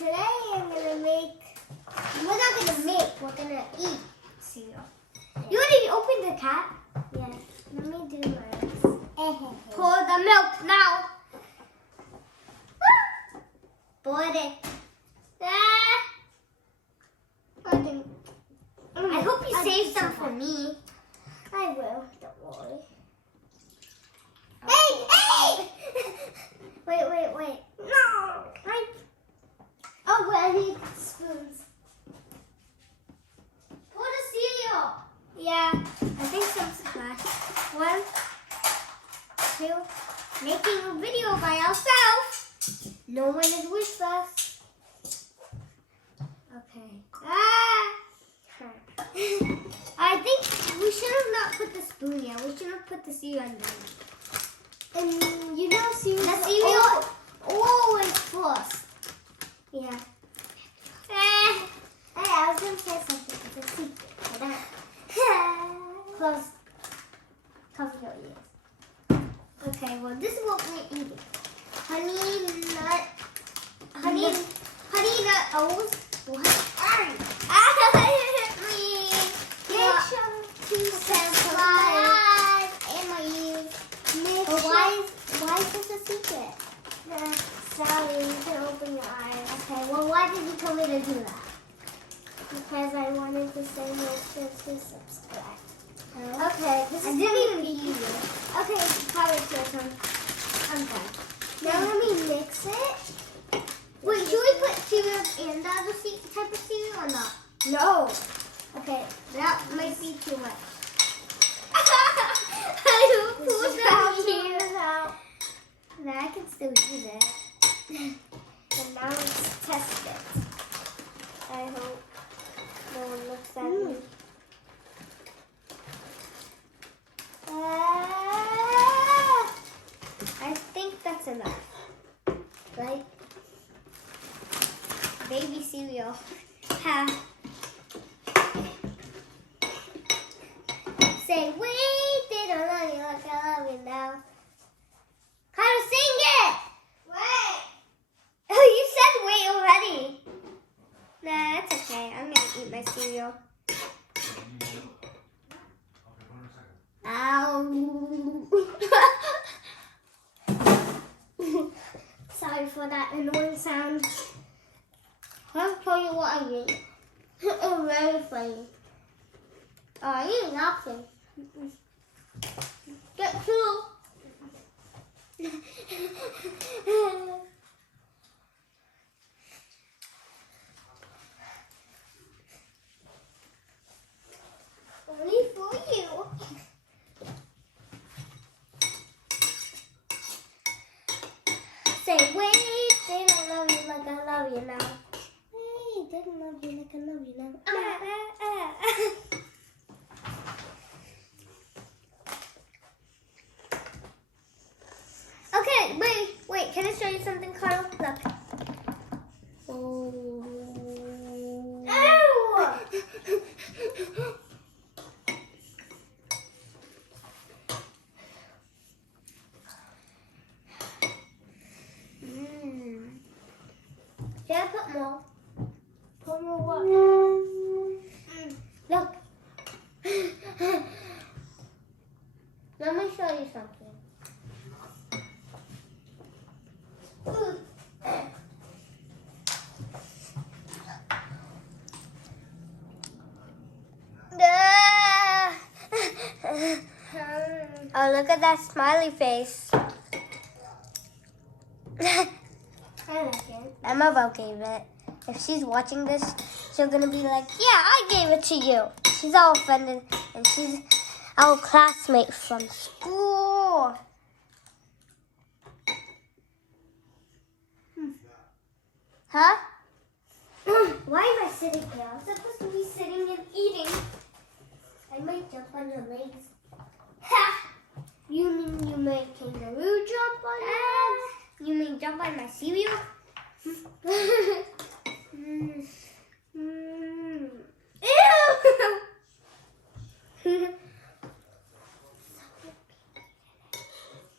today I'm gonna make. We're not gonna make. We're gonna eat cereal. Yeah. You already opened the cat? Yeah. Let me do mine. Pour the milk now. Pour it. I hope you save some for me. I will. Don't worry. Hey! Wait. No! Oh, I need spoons. Pour the cereal. Yeah, I think some splash. 1, 2. Making a video by ourselves. No one is with us. Okay. I think we should have not put the spoon yet. We should have put the cereal in there. And you know cereal. The cereal always first. Yeah. Hey, I was gonna say something. It's a secret. Close. Cover your ears. Okay. Well, this is what we're eating. Honey nut oats. What? Why is this a secret? Sally, you can open your eyes. Okay, well, why did you tell me to do that? Because I wanted to say make sure to subscribe. Okay, this is really easy. Okay, Tyler, I'm done. Now let me mix it. Wait, should we put cereal in the other type of cereal or not? No. Okay, that might be too much. I don't pull the out. Now I can still use it. And now let's test it. I hope no one looks at me. I think that's enough. Right? Baby cereal. Ha. Say, wait, they don't love you like I love you now. How to sing it? Wait. Oh, you said wait already. Nah, that's okay. I'm gonna eat my cereal. Ow. Sorry for that annoying sound. I'll tell you what I ate. It's very funny. I ate nothing. Get two. Only for you. Say, wait, they don't love you like I love you now. Hey, they don't love you like I love you now. Okay, wait, can I show you something, Carl? Look. Oh. Should I put more? Put more what? Look. Let me show you something. Oh, look at that smiley face. I like it. Emma gave it. If she's watching this, she's gonna be like, yeah, I gave it to you. She's all offended, and she's our classmate from school. Huh? Why am I sitting here? I'm supposed to be sitting and eating. I might jump on your legs. Ha! You mean you make kangaroo jump on your legs? You mean jump on my cereal? Ew!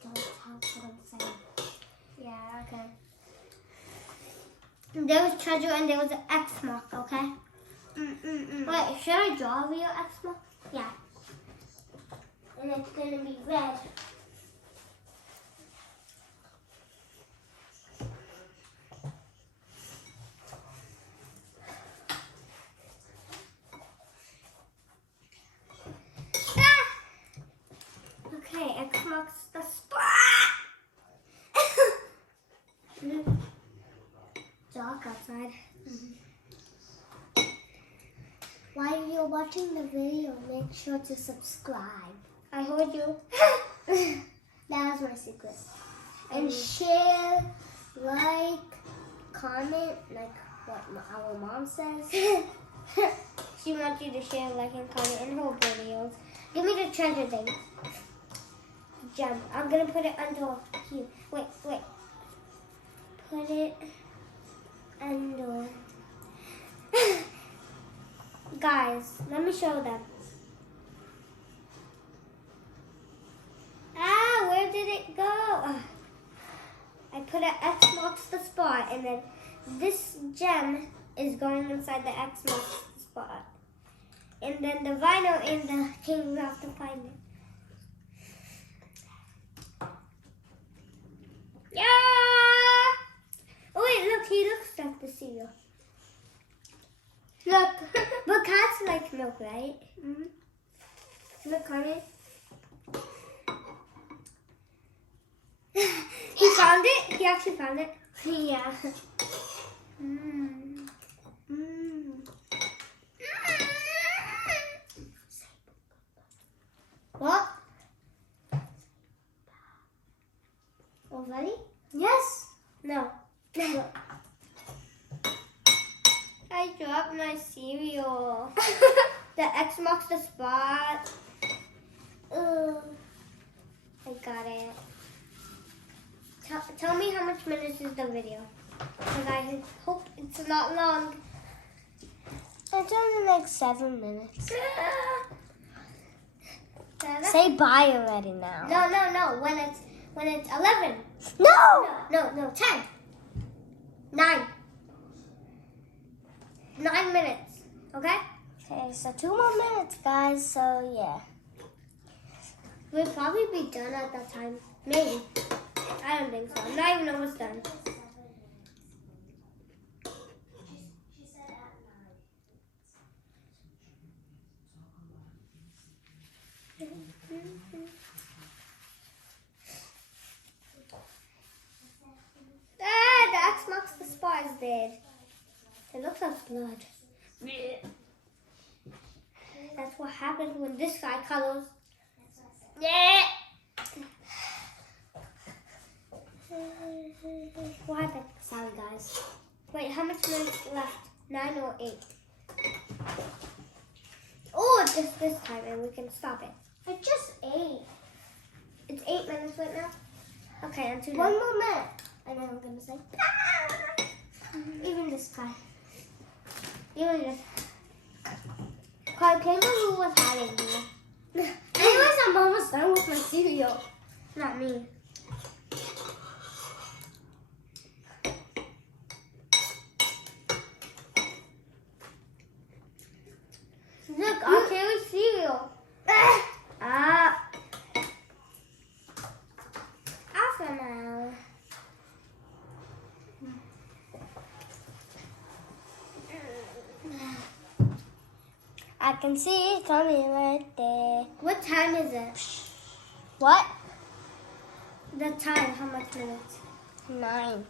Don't tell what I'm saying. Yeah, okay. there was treasure and there was an X mark, okay? Wait, should I draw a real X mark? Yeah. And it's going to be red. Okay, X marks the spot. Dark outside. While you're watching the video, make sure to subscribe. I heard you. That was my secret. And share, like, comment, like what our mom says. She wants you to share, like, and comment in her videos. Give me the treasure thing. Gem. I'm gonna put it under here. Wait. Put it under. Guys, let me show them. Where did it go? I put an X marks the spot, and then this gem is going inside the X marks the spot. And then the rhino and the king have to find it. Yeah! Oh wait, look, he looks like the cereal. Look, but cats like milk, right? Look on it. He found it? He actually found it? Yeah. What? Already? Yes. No. No. I dropped my cereal. The X marks the spot. I got it. Tell me how much minutes is the video. Because I hope it's not long. It's only like 7 minutes. Say bye already now. No. When it's 11. No. 10. 9. 9 minutes. Okay? Okay, so 2 more minutes, guys. So, yeah. We'll probably be done at that time. Maybe. I don't think so. I'm not even almost done. She said at 9. The X marks the spot is dead. It looks like blood. That's what happens when this guy colors. Yeah. What happened? Sorry, guys. Wait, how much minutes left? 9 or 8? Oh, just this time, and we can stop it. It's just 8. It's 8 minutes right now? Okay, I'm too done. 1 more minute. And then I'm going to say, even this guy. Even this. I can't believe who was hiding here. Anyways, I'm almost done with my cereal. Not me. Look, I'll carry cereal. Awesome now. I can see it coming right there. What time is it? What? The time, how much minutes? 9.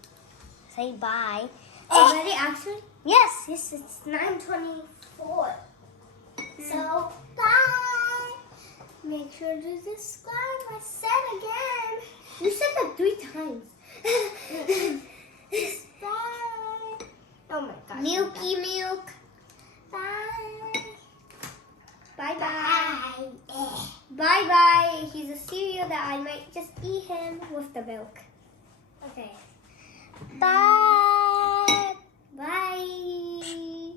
Say bye. Already, actually? Yes, it's 9:24. So, bye. Make sure to subscribe. I said again. You said that 3 times. Bye. Oh my God. Milky milk. Bye. Bye-bye. Bye-bye. He's a cereal that I might just eat him with the milk. Okay. Bye. Bye.